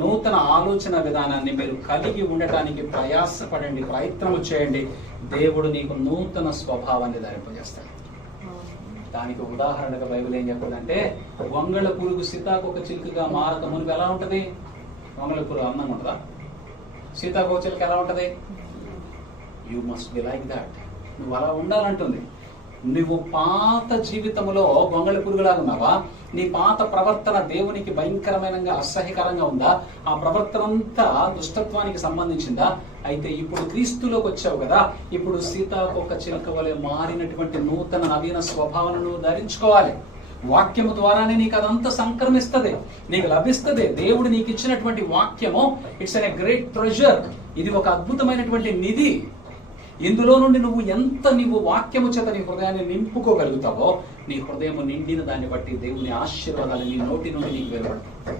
నూతన ఆలోచన విధానాన్ని మీరు కలిగి ఉండటానికి ప్రయాసపడండి, ప్రయత్నం చేయండి. దేవుడు నీకు నూతన స్వభావాన్ని ధరింపజేస్తాడు. దానికి ఉదాహరణగా బైబిల్ ఏం చెప్పదంటే, వంగళ పురుగు సీతాకోక చిలుకగా మారక మునుపు ఎలా ఉంటది? వంగళ పురుగు అందంగా ఉంటుందా? సీతాకోక చిలుక ఎలా ఉంటది? You must be like that. నువ్వు అలా ఉండాలంటుంది. నువ్వు పాత జీవితంలో గొంగళ పురుగులాగా ఉన్నావా? నీ పాత ప్రవర్తన దేవునికి భయంకరమైన అసహ్యకరంగా ఉందా? ఆ ప్రవర్తన అంతా దుష్టత్వానికి సంబంధించిందా? అయితే ఇప్పుడు క్రీస్తులోకి వచ్చావు కదా, ఇప్పుడు సీతాకోక చిలుక వలె మారినటువంటి నూతన నవీన స్వభావాలను నువ్వు ధరించుకోవాలి. వాక్యము ద్వారానే నీకు అదంతా సంక్రమిస్తుంది, నీకు లభిస్తుంది. దేవుడు నీకు ఇచ్చినటువంటి వాక్యము ఇట్స్ ఎ గ్రేట్ ట్రెజర్. ఇది ఒక అద్భుతమైనటువంటి నిధి. ఇందులో నుండి నువ్వు వాక్యము చేత నీ హృదయాన్ని నింపుకోగలుగుతావో, నీ హృదయం నిండిన దాన్ని బట్టి దేవుని ఆశీర్వాదాలు నీ నోటి నుండి నీకు వెలువడతాయి.